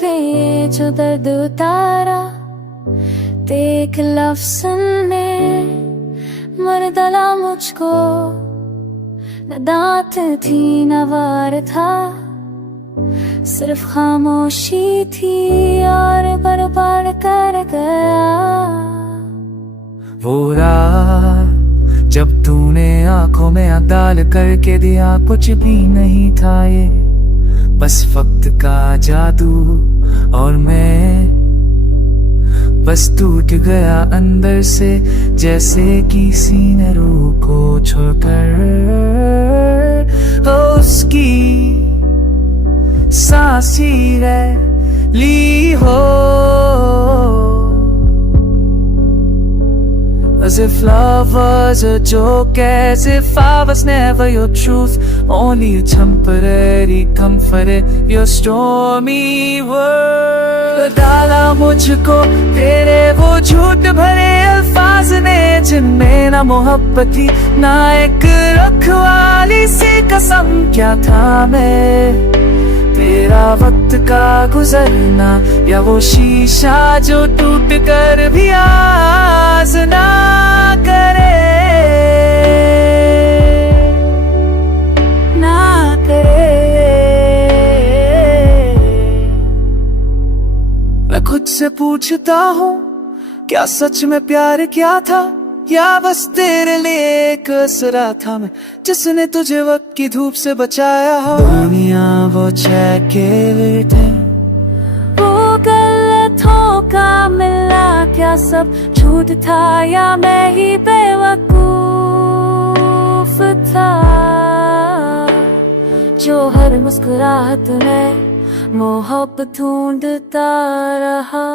पे ये जो दर्द उतारा, देख लफ्ज़ ने मर डाला मुझको। न दांत थी न वार था, सिर्फ खामोशी थी और बर्बाद कर गया। वो रात जब तूने आंखों में आग डाल करके दिया, कुछ भी नहीं था ये, बस वक्त का जादू। और मैं बस टूट गया अंदर से, जैसे किसी ने रूह को छोड़कर उसकी सांसी रह ली हो। As if love was a joke, as if I was never your truth, only a temporary comfort in your stormy world. डाला मुझको तेरे वो झूठ भरे अल्फाज ने, जिनमें ना मोहब्बत थी ना एक रखवाली सी कसम। क्या था मैं, तेरा वक्त का गुजरना, या वो शीशा जो टूट कर भी आज ना करे, ना करे। मैं खुद से पूछता हूँ, क्या सच में प्यार क्या था, या बस तेरे लिए एक असरा था मैं, जिसने तुझे वक्त की धूप से बचाया हो। दुनिया वो चैकेट है, वो गलतों का मिला, क्या सब झूठ था या मैं ही बेवकूफ था, जो हर मुस्कुराहट में मोहब्बत ढूंढता रहा।